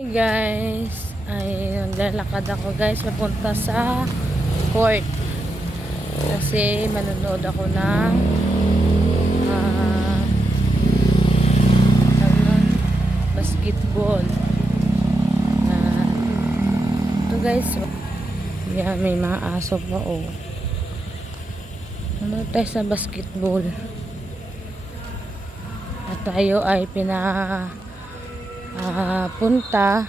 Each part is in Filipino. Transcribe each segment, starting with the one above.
Hey guys, ay naglalakad ako guys papunta sa court kasi manonood ako ng basketball. Ito guys, yan, may mga aso pa manonood tayo sa basketball at tayo ay punta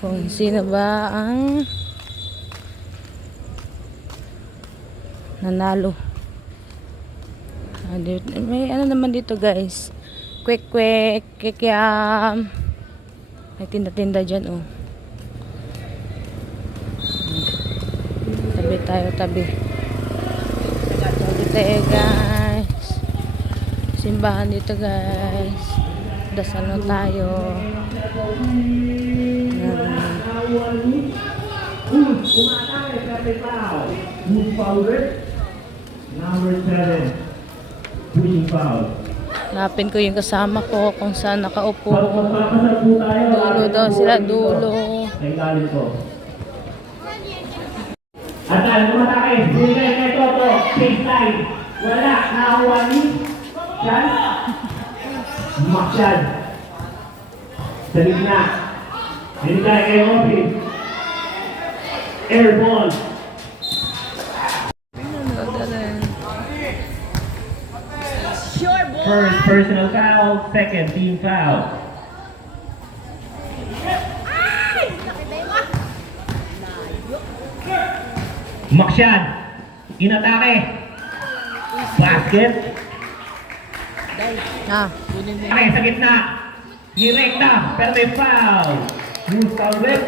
kung sino ba ang nanalo. May ano naman dito guys, quick kikiam, may tinda dyan tabi tayo guys, simbahan dito guys, dasal na tayo. Number 7, pushing foul. Hanapin ko yung kasama ko kung saan nakaupo. Dulo daw sila, dulo. Nailalim ko. At lumatake, binigay kay Toto, baseline. Wala, nakakuha ni Chan. Maksyad. Sa gitna. Binigay kay Obi. Airball. First personal foul, second team foul. Maksyad. Inatake. Basket. Okay, sa gitna. Direkta, pero may foul. Move foul rip.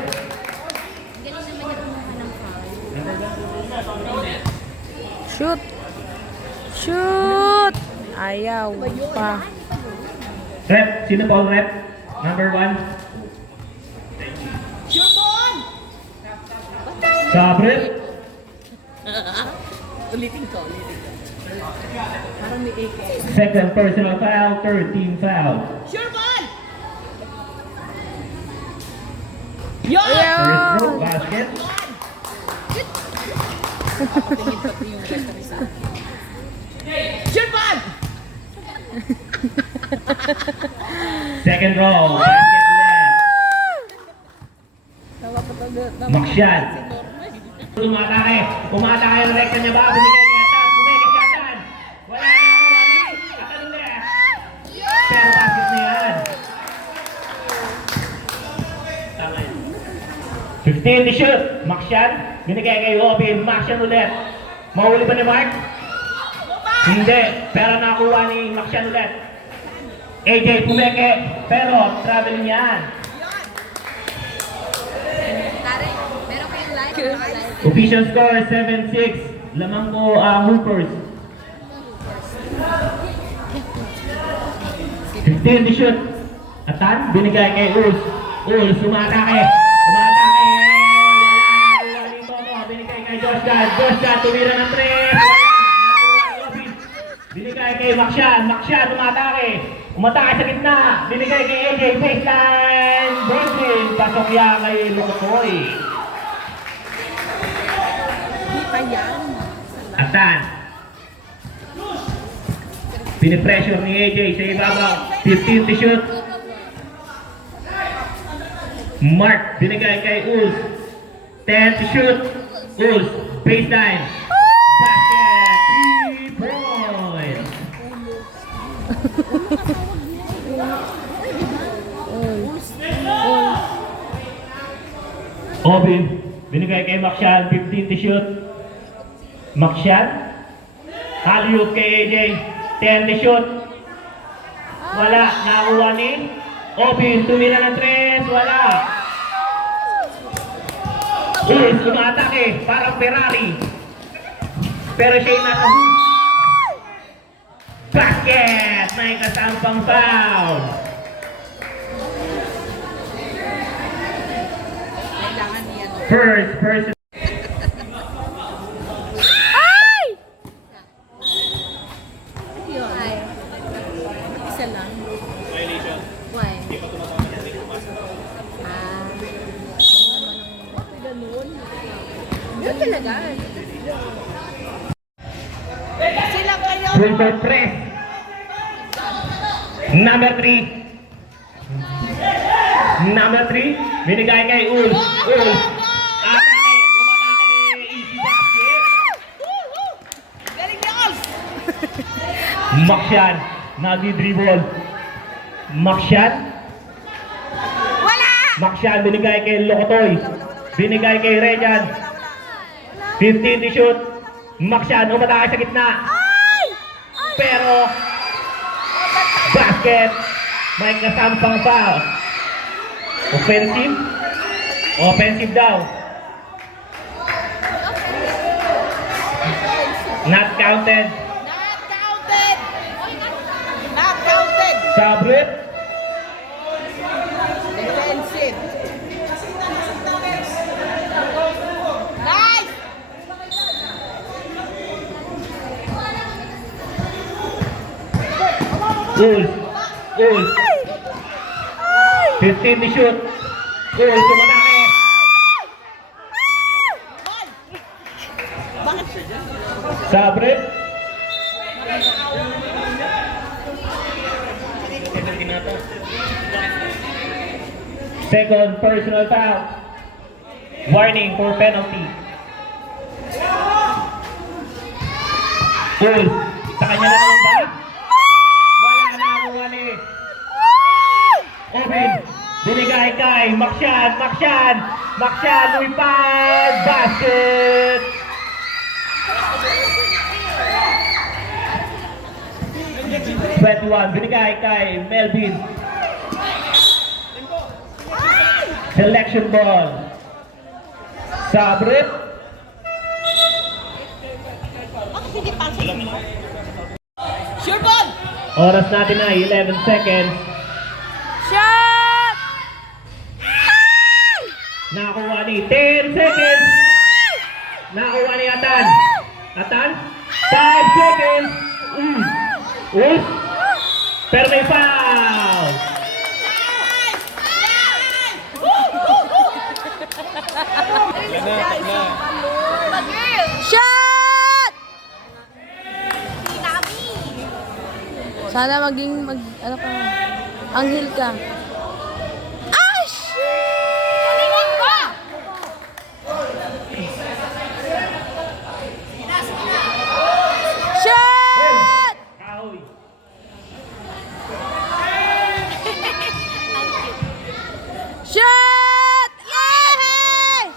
Shoot! Ayaw pa. Rep, sino foul rep? Number 1. Gabriel. Ulitin ko. Parang may AK. Second personal foul, third team foul. Sure ball! First row, basket. Sure ball! Second row, basket ulit. Maksyad. Umatake ang rekta niya ba? Binigay niya Tan. Bumigay niya Tan. Wala na ako. Atan ulit. Pero basket na yan. Tama yan. 15 to shoot. Maksyad. Binigay kay Obi. Maksyad ulit. Mahuli ba ni Mark? Hindi. Pero nakuha ni Maksyad ulit. AJ pumeke. Pero traveling yan. Official score 7-6. Lamang ko Hoopers. 15 to shoot. Atan, binigay kay Urs. Urs, umatake. Wala na dito. Binigay kay Josh God, tumira ng 3. Binigay kay Maksyad. Maksyad, umatake. Umatake sa gitna. Binigay kay AJ. Baseline. Brooklyn. Pasok yan kay Lukotoy. Atan. Pinipressure ni AJ sa ibabaw. 15 to shoot. Mark, binigay kay Uls. 10 to shoot. Uls, baseline. Basket. 3 points. Obin, binigay kay Maksyad. 15 to shoot. Maksyad. Alley-oop kay AJ. 10 to shoot. Wala. Nakuha ni Obin. Tumira ng 3. Wala. Uls, umatake. Parang Ferrari. Pero siya yung nasa basket. May kasampang foul. First person. Isa lang. Violation. Why? Hindi pa tumama kasi hindi pumasa. Yun talaga. Sila kayo. Silver press. Number 3. Number 3. Binigay kay Ul. Ul. Atake. Umatake. Easy basket. Galing niya, Ols. Maksyan. Nag-dribble. Maksyan. Wala! Maksyan. Binigay kay Lokotoy. Binigay kay Rejan. 15 to shoot. Maksyan. Umatake sa gitna. Pero basket. May kasampang foul. Offensive? Offensive daw. Not counted. Not counted. Not counted. Sabrit. Defensive. Nice! Ul. Ul. 15 to shoot. Ul. Sumatake. Sabrit. Second personal foul. Warning for penalty. Ul. Sa kanya na naman ba? Wala na ako wali. Open. Binigay kay Maksyan. Maksyan. Maksyan. Lumipad. Basket. Binigay kay Melvin. Selection ball. Sabrit. Sure ball! Oras natin na 11 seconds. Shot! Nakakuha ni 10 seconds. Nakakuha ni Atan. Atan. 5 seconds. Pero may foul. Shot! Sana maging ano ka, anghel ka. Ah, shit! Galingan ko! Shot! Kahoy. Shot! Yay!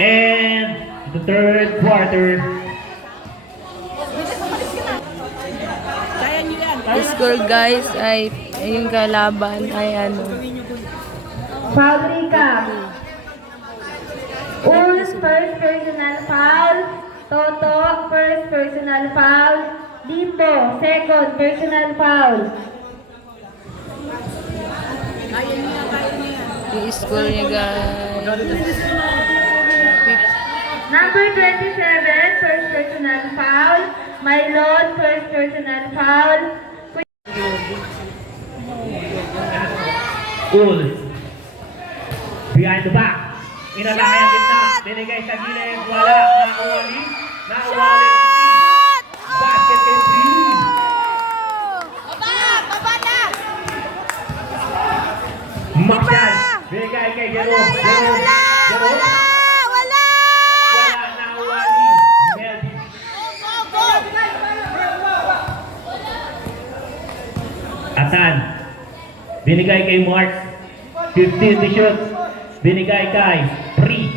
And the third quarter. Score guys ay yung kalaban ay ano. Foul recap. Ul's first personal foul. Toto, first personal foul. Limbo, second personal foul. Yung score niya guys. Number 27, first personal foul. Mylon, first personal foul. Ul. Behind the back. Inatake ang gitna. Binigay sa gilid. Wala. Nakawali. Nakawali. Basket kay Free. Baba na! Maksyan. Binigay kay Jero. Jero. Jero. Wala! Wala. Nakawali. Melvin. Atan. Binigay kay Mark. 15 to shoot. Binigay kay Free.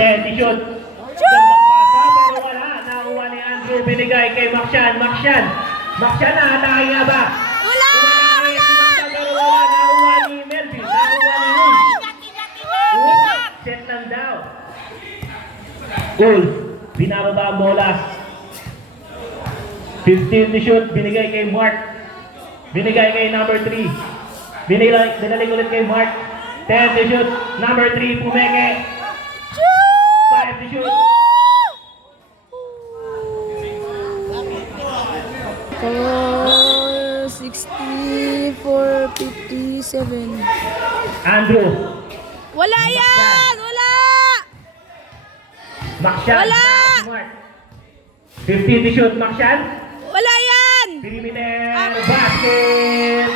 10 to shoot. Gandang pasa pero wala. Nakuha ni Andrew. Binigay kay Maksyan. Maksyan. Maksyan na. Atake nga ba? Wala! Umatake si Maksyan pero wala. Nakuha ni Melvin. Nakuha ni Wolf. Wolf. Set lang daw. Wolf. Binababa ang bola. 15 to shoot. Binigay kay Mark. Binigay kay number 3. Binalik ulit kay Mark. 10 to shoot. Number 3, Pumeke. 5 to shoot. Oh, 64, 50. 57. Andrew. Wala yan! Wala! Maksyan. Wala! Mark. 50 to shoot. Maksyan. Wala yan! Perimeter. Basket.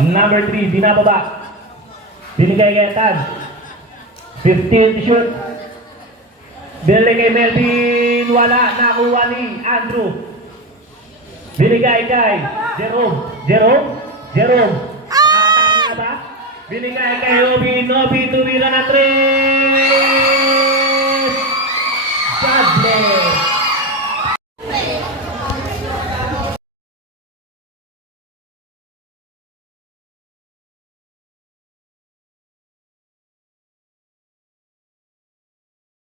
Number 3. Binababa. Binigay kay Tad. 15 to shoot. Binigay kay Melvin. Wala. Nakuha ni Andrew. Binigay kay Jerome. Jerome. Tama na ba? Binigay kay Obi. Nobi. Tumira na 3. God bless.